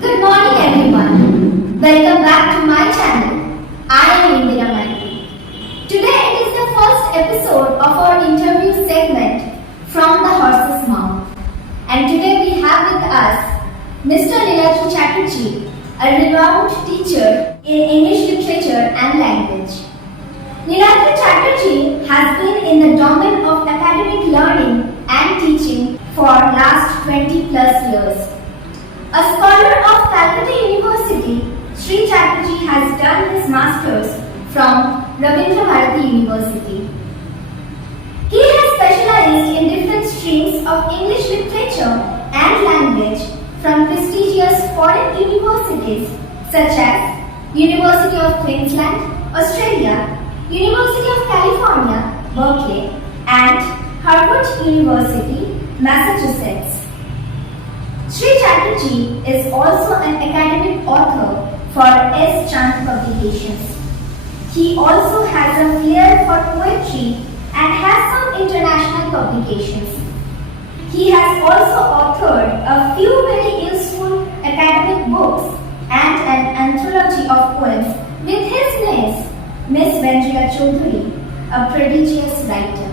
Good morning everyone. Welcome back to my channel. I am Oindrila Bharati. Today it is the first episode of our interview segment From the Horse's Mouth. And today we have with us Mr. Niladri Chatterjee, a renowned teacher in English literature and language. Niladri Chatterjee has been in the domain of academic learning and teaching for last 20 plus years. A scholar of Calcutta University, Sri Chatterjee has done his masters from Rabindra Bharati University. He has specialized in different streams of English literature and language from prestigious foreign universities such as University of Queensland, Australia, University of California, Berkeley, and Harvard University, Massachusetts. Sri Chatterjee is also an academic author for S. Chand publications. He also has a flair for poetry and has some international publications. He has also authored a few very useful academic books and an anthology of poems with his niece, Miss Oindrila Chowdhury, a prodigious writer.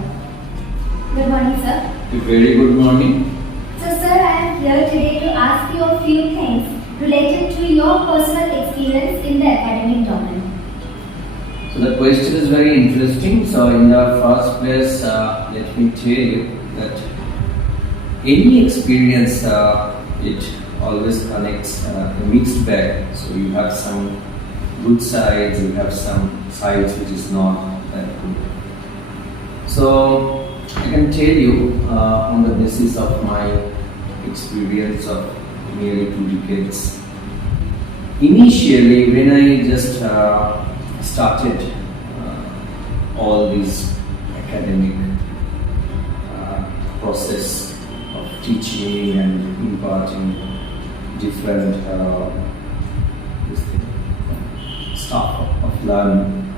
Good morning, sir. Very good morning. So, sir, I am here today to ask you a few things related to your personal experience in the academic domain. So the question is very interesting. So in the first place, let me tell you that any experience, it always connects a mixed bag. So you have some good sides, you have some sides which is not that good. So I can tell you on the basis of my experience of nearly 2 decades. Initially, when I just started all this academic process of teaching and imparting different stuff of learning,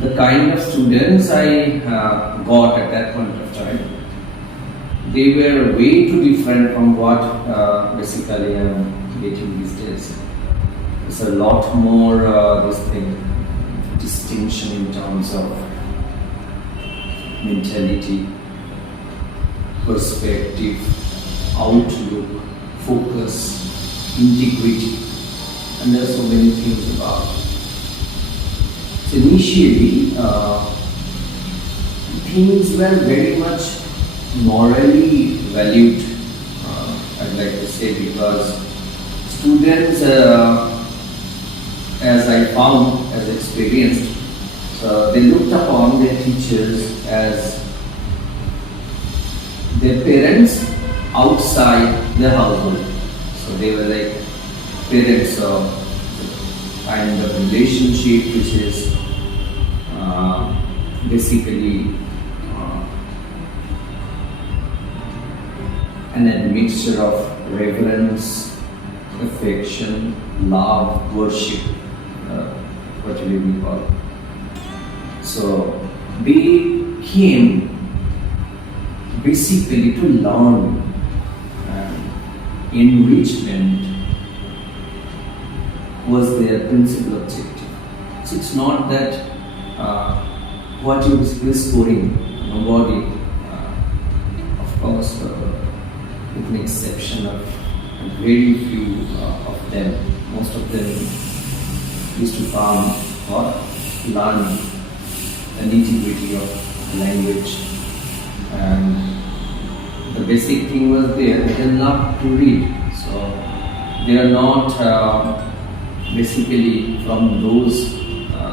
the kind of students I got at that point of time, they were way too different from what basically I'm getting these days. There's a lot more distinction in terms of mentality, perspective, outlook, focus, integrity, and there are so many things about it. So initially, things were very much morally valued, I'd like to say, because students, as I found, as experienced, so they looked upon their teachers as their parents outside the household. So they were like parents of the kind of relationship which is basically an admixture of reverence, affection, love, worship, whatever we call it. So they came basically to learn, and enrichment was their principal objective. So it's not that what you basically scoring, nobody, of course, with an exception of very few of them. Most of them used to come or learn the nitty-gritty of language, and the basic thing was there. They love to read, so they are not basically from those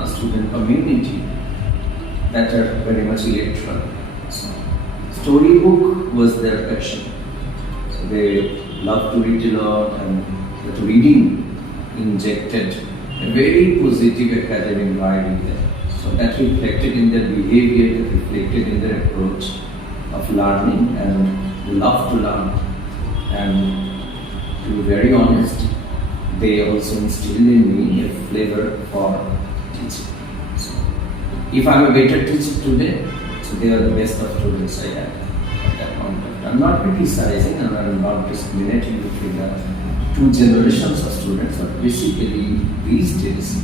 student community that are very much literal. So storybook was their passion. So they love to read a lot, and that reading injected a very positive academic vibe in them. So that reflected in their behavior, that reflected in their approach of learning and love to learn. And to be very honest, they also instilled in me a flavor for teaching. If I'm a better teacher today, so they are the best of students I had at that point. point of time. I'm not criticizing and I'm not discriminating between the two generations of students, but basically these days,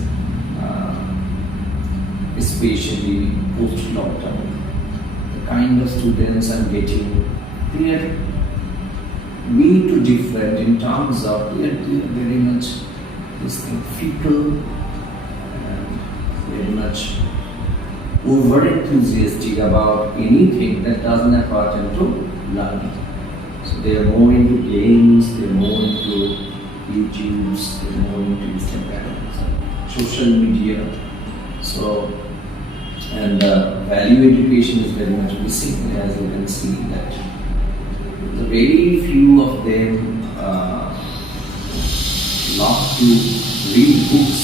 especially post-lockdown, the kind of students I'm getting, they are way too different in terms of they are very much this thing, fickle and very much over enthusiastic about anything that doesn't pertain to learning. So they are more into games, they are more into YouTubes, they are more into Instagram, social media. So, and value education is very much missing, as you can see that the very few of them love to read books,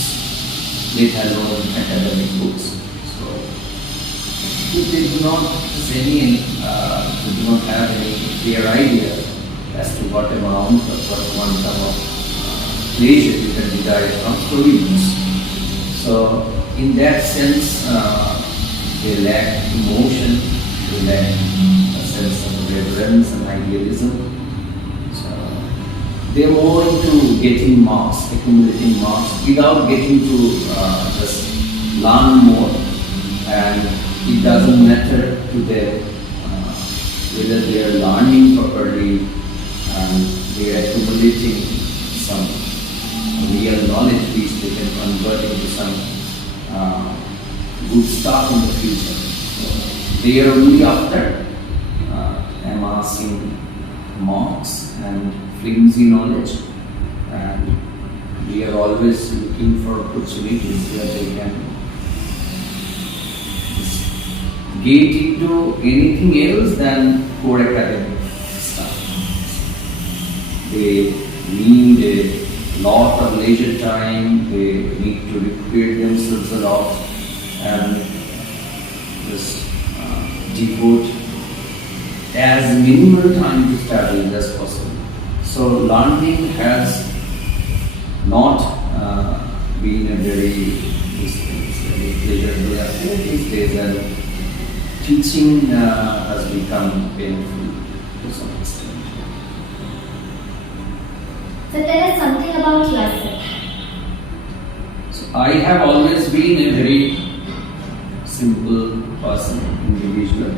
let alone academic books. So they do not have any clear idea as to what amount of what quantum of pleasure you can derive from story books. So in that sense, they lack emotion, they lack a sense of reverence and idealism. So they are more into getting marks, accumulating marks, without getting to just learn more. And it doesn't matter to them whether they are learning properly and they are accumulating some real knowledge which they can convert into some good stuff in the future. So they are only after amassing marks and flimsy knowledge, and we are always looking for opportunities where they can get into anything else than core academic stuff. They need a lot of leisure time, they need to recreate themselves a lot and just devote as minimal time to studying as possible. So learning has not been a very pleasurable activity these days, and teaching has become painful to some extent. So tell us something about yourself. So I have always been a very simple person, individual,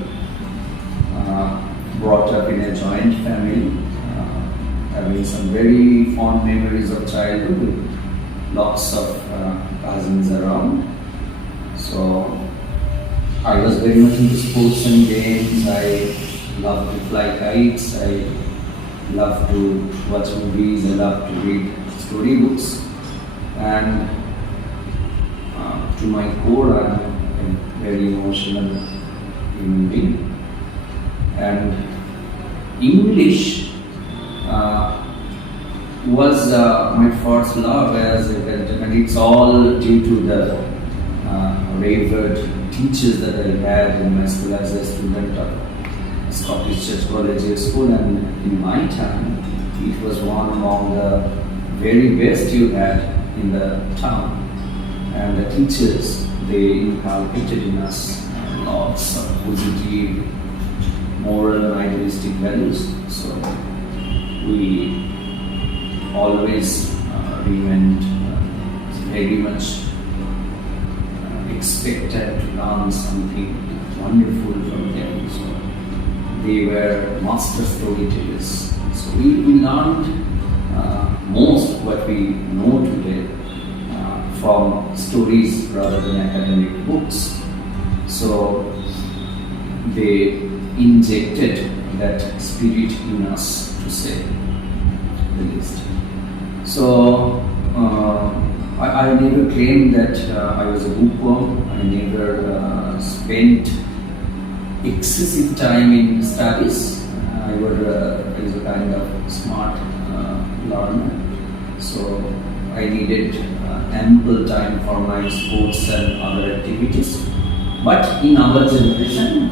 brought up in a joint family, having some very fond memories of childhood with lots of cousins around. So I was very much into sports and games. I loved to fly kites. I loved to watch movies. I loved to read storybooks. And to my core, I am a very emotional human being. And English was my first love, and it's all due to the revered teachers that I had in my school as a student of Scottish Church Collegiate School, and in my time it was one among the very best you had in the town. And the teachers, they inculcated in us lots of positive moral and idealistic values. So we always remained very much expected to learn something wonderful from them. So they were master storytellers. So we learned most of what we know today from stories rather than academic books. So they injected that spirit in us, to say the least. So I never claimed that I was a bookworm. I never spent excessive time in studies. I was a kind of smart learner. So I needed ample time for my sports and other activities. But in our generation,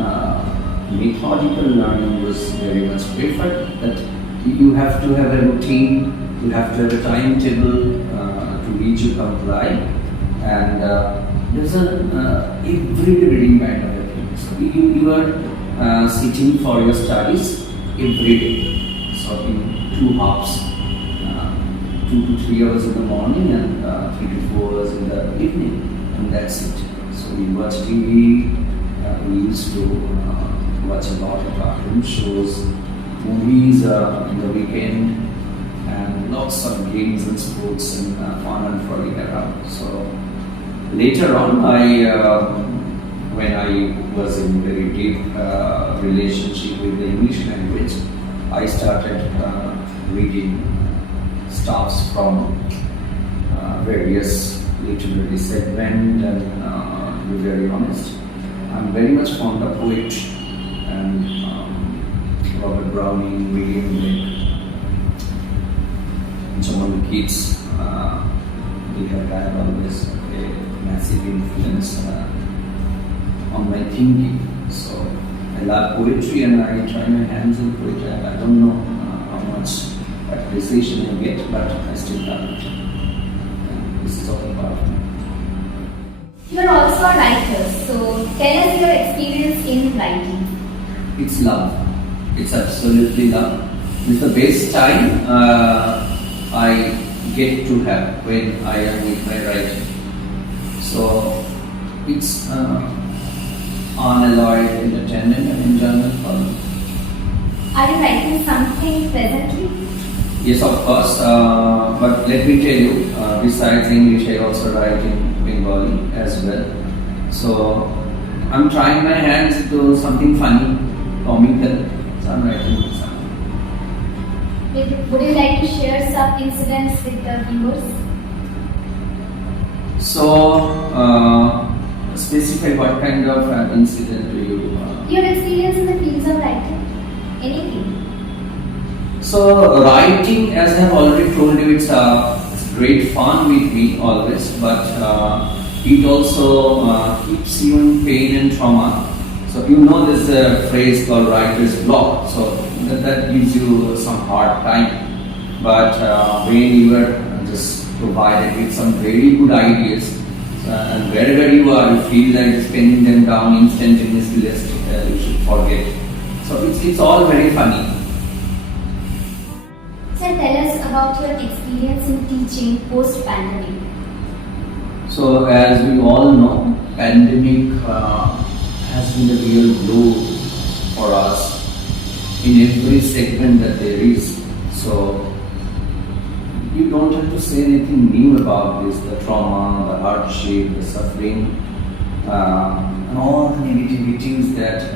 methodical learning was very much preferred. That you have to have a routine, you have to have a timetable to which you comply, and there's a everyday reading kind of a thing. So you are sitting for your studies, every day. So in 2 halves, 2 to 3 hours in the morning and 3 to 4 hours in the evening, and that's it. So we watch TV, we used to watch a lot of cartoon shows, movies in the weekend, and lots of games and sports and fun and frolic around. So later on, when I was in very deep relationship with the English language, I started reading stuffs from various literary segment, and to be very honest, I'm very much fond of poetry and Robert Browning, William Blake. Some of the kids, they have had always a massive influence on my thinking. So I love poetry and I try my hands in poetry. I don't know how much appreciation I get, but I still love it. And this is all about me. You are also a writer, so tell us your experience in writing. It's love. It's absolutely love. It's the best time I get to have when I am with my writing. So it's unalloyed entertainment and enjoyment for me. Are you writing something presently? Yes, of course. But let me tell you, besides English, I also write in Bengali as well. So I'm trying my hands to something funny, comical. So I'm writing something. Would you like to share some incidents with the viewers? So, specify what kind of incident do you? Your experience in the fields of writing? Anything? So, writing, as I have already told you, it's great fun with me always, but it also keeps you in pain and trauma. So, you know there's a phrase called writer's block, so that gives you some hard time. But when you are just provided with some very good ideas, and wherever you are, you feel like penning them down instantaneously, lest you should forget. So it's all very funny. So tell us about your experience in teaching post-pandemic. So as we all know, pandemic has been a real blow for us in every segment that there is. So you don't have to say anything new about this, the trauma, the hardship, the suffering, and all the negativities that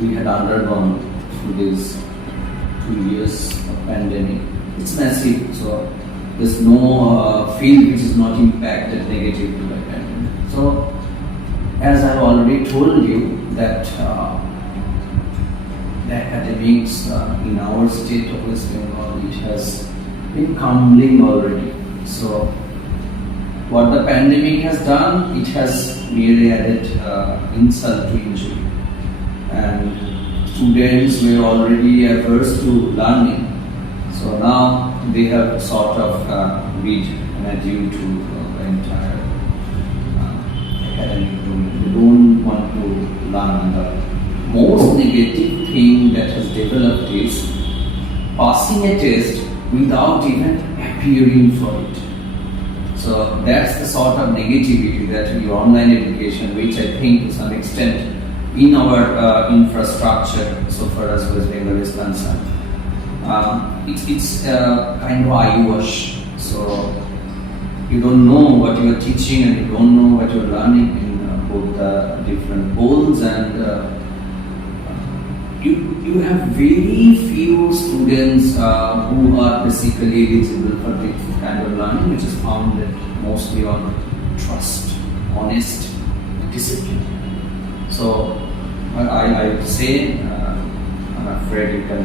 we had undergone through these 2 years of pandemic. It's massive, so there's no field which is not impacted negatively by pandemic. So, as I've already told you that the academics in our state of West Bengal, it has been crumbling already. So what the pandemic has done, it has merely added insult to injury. And students were already averse to learning. So now they have sort of read an adieu to the entire academic domain. They don't want to learn. The most negative thing that has developed is passing a test without even appearing for it. So that's the sort of negativity that your online education, which I think to some extent in our infrastructure, so far as West Bengal is concerned, it's kind of eyewash. So you don't know what you are teaching and you don't know what you are learning in both the different poles, and you have very few students who are basically eligible for this kind of learning, which is founded mostly on trust, honest, discipline. So I say, I'm afraid you can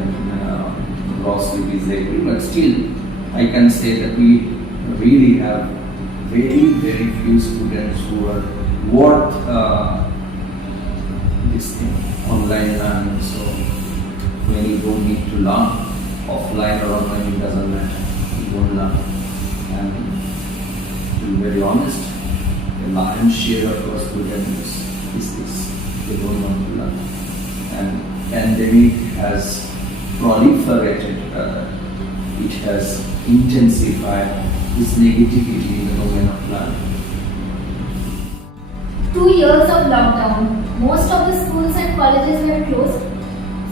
grossly disagree, but still I can say that we really have very, very few students who are worth this thing, online learning. So when you don't need to learn, offline or online, it doesn't matter. You don't learn. And to be very honest, the lion's share of our students is this. They don't want to learn. And pandemic has proliferated, it has intensified this negativity in the domain of learning. 2 years of lockdown, most of the schools and colleges were closed.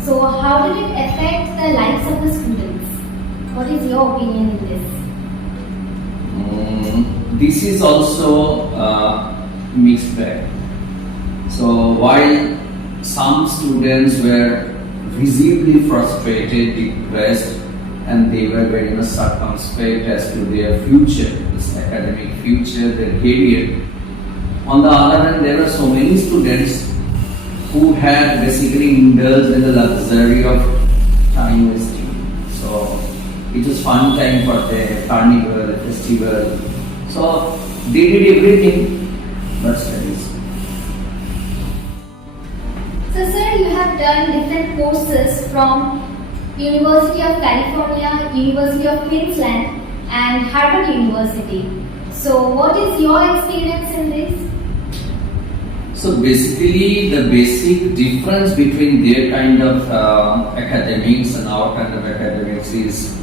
So, how did it affect the lives of the students? What is your opinion in this? This is also mixed bag. So, while some students were visibly frustrated, depressed, and they were very much circumspect as to their future, this academic future, their career. On the other hand, there were so many students who had basically indulged in the luxury of time wasting. So it was fun time for the carnival, the festival. So they did everything but studies. So sir, you have done different courses from University of California, University of Queensland and Harvard University. So what is your experience in this? So basically the basic difference between their kind of academics and our kind of academics is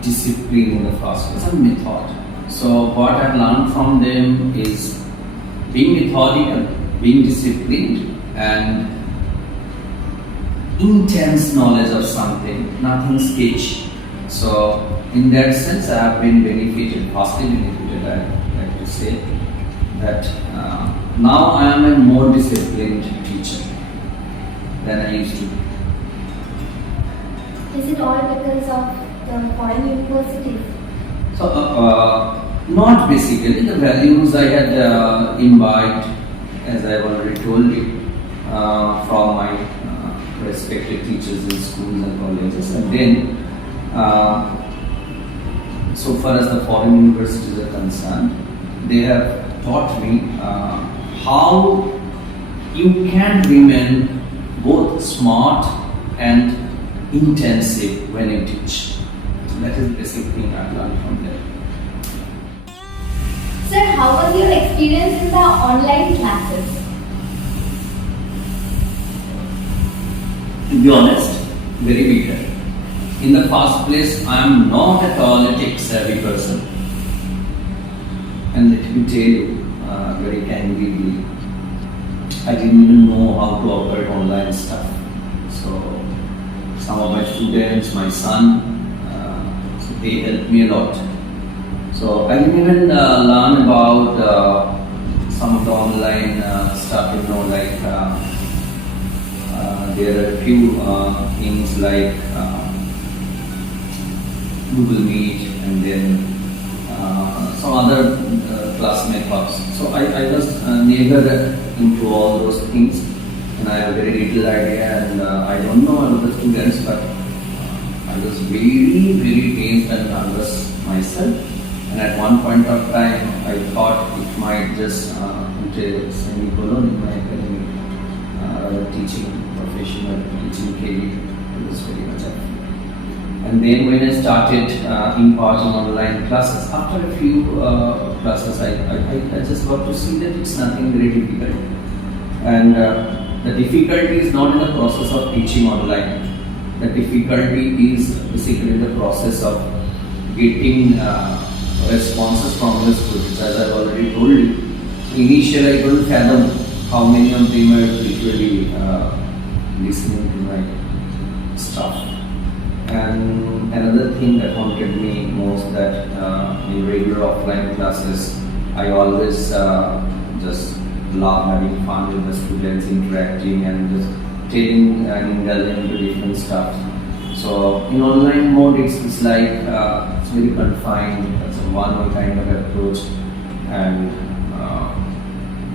discipline in the first place and method. So what I've learned from them is being methodical, being disciplined and intense knowledge of something, nothing sketchy. So in that sense I have been vastly benefited, I like to say that now I am a more disciplined teacher than I used to be. Is it all because of the foreign universities? So not basically the values I had imbibed, as I already told you, from my respected teachers in schools and colleges, and then so far as the foreign universities are concerned, they have taught me how you can remain both smart and intensive when you teach. So that is the basic thing I've learned from them. Sir, how was your experience in the online classes? To be honest, very bitter. In the first place, I am not at all a tech savvy person. And let me tell you, very candidly, I didn't even know how to operate online stuff. So, some of my students, my son, so they helped me a lot. So, I didn't even learn about some of the online stuff, like there are a few things like Google Meet and then some other class methods. So I was never into all those things and I have very little idea and I don't know about the students, but I was very, very tensed and nervous myself. And at one point of time, I thought it might just put a semicolon in my academic teaching profession or teaching career. It was very much up. And then when I started imparting online classes, after a few classes, I just got to see that it's nothing very difficult. And the difficulty is not in the process of teaching online. The difficulty is basically the process of getting responses from the students, as I've already told you. Initially, I couldn't fathom how many of them are literally listening to my stuff. And another thing that haunted me most, that in regular offline classes, I always just love having fun with the students, interacting and just telling and indulging into different stuff. So in online mode, it's like it's very confined. It's a one-way kind of approach, and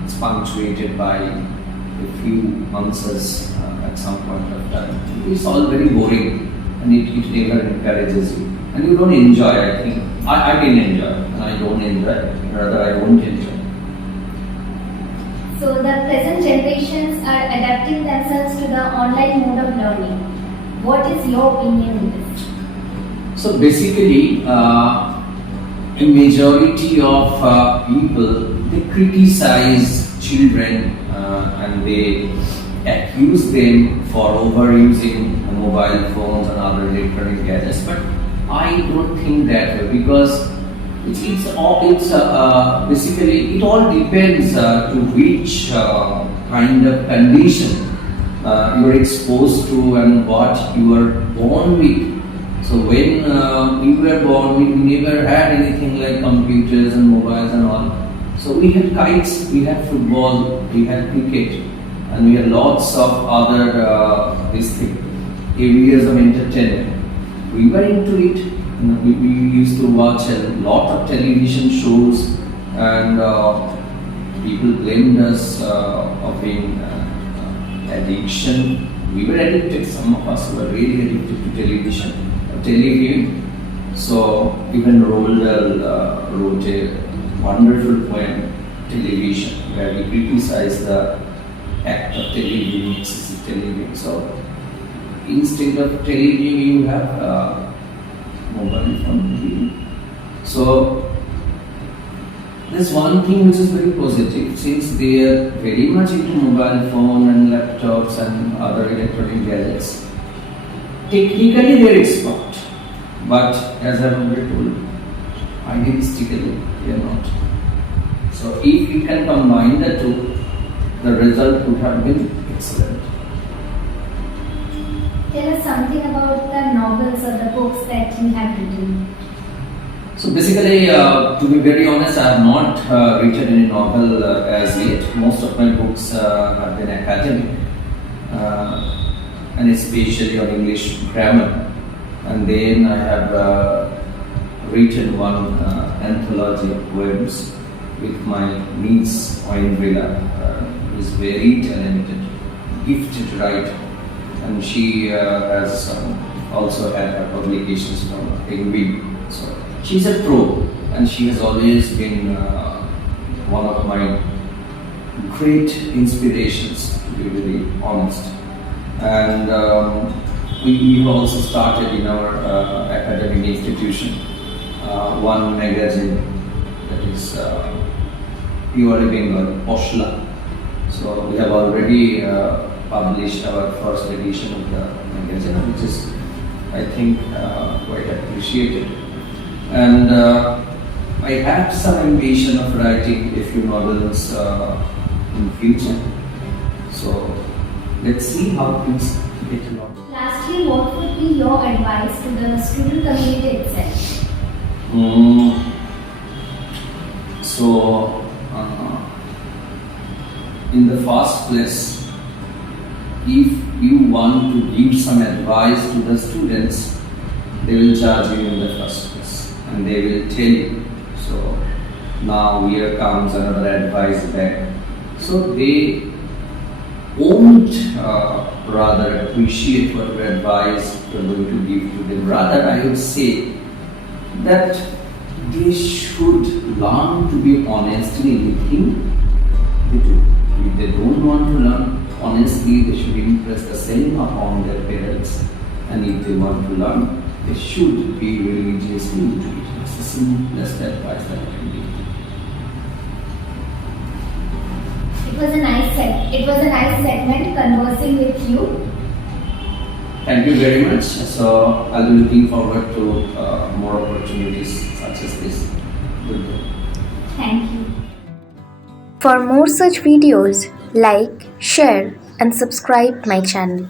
it's punctuated by a few answers at some point of time. It's all very boring, and it never encourages you, and you don't enjoy. I think I didn't enjoy, and I don't enjoy. Rather, I won't enjoy. So the present generations are adapting themselves to the online mode of learning. What is your opinion on this? So basically, a majority of people, they criticize children and they accuse them for overusing mobile phones and other electronic gadgets, but I don't think that way, because basically it all depends to which kind of condition you are exposed to and what you are born with. So when we were born, we never had anything like computers and mobiles and all. So we had kites, we had football, we had cricket, and we had lots of other areas of entertainment. We were into it. We used to watch a lot of television shows, and people blamed us of being addiction. We were addicted. Some of us were really addicted to television, televiewing. So even Roald Dahl wrote a wonderful poem, Television, where he criticized the act of televiewing, excessive televiewing. So instead of televiewing, you have mobile phone. So there's one thing which is very positive, since they are very much into mobile phone and laptops and other electronic gadgets. Technically they are expert, but as I've already told, idealistically they are not. So if you can combine the two, the result would have been excellent. Tell us something about the novels or the books that you have written. So basically, to be very honest, I have not written any novel as yet. Most of my books have been academic, and especially on English grammar. And then I have written one anthology of poems with my niece Oindrila, who is very talented, gifted writer, and she has also had her publications from Penguin. So she's a pro, and she has always been one of my great inspirations, to be very honest. And we also started in our academic institution one magazine, that is purely Bengal, Poshla. So we have already published our first edition of the magazine, which is, I think, quite appreciated. And I have some ambition of writing a few novels in future. So let's see how things get along. Lastly, what would be your advice to the student community itself? So in the first place, if you want to give some advice to the students, they will judge you in the first place, and they will tell you. So now here comes another advice back. So they won't rather appreciate what advice you're going to give to them. Rather, I would say that they should learn to be honest in anything they do. If they don't want to learn honestly, they should impress the same upon their parents. And if they want to learn, they should be religiously into it. It's the simplest advice that I can give. It was a nice segment conversing with you. Thank you very much. So I'll be looking forward to more opportunities such as this. Good day. Thank you. For more such videos, like, share and subscribe my channel.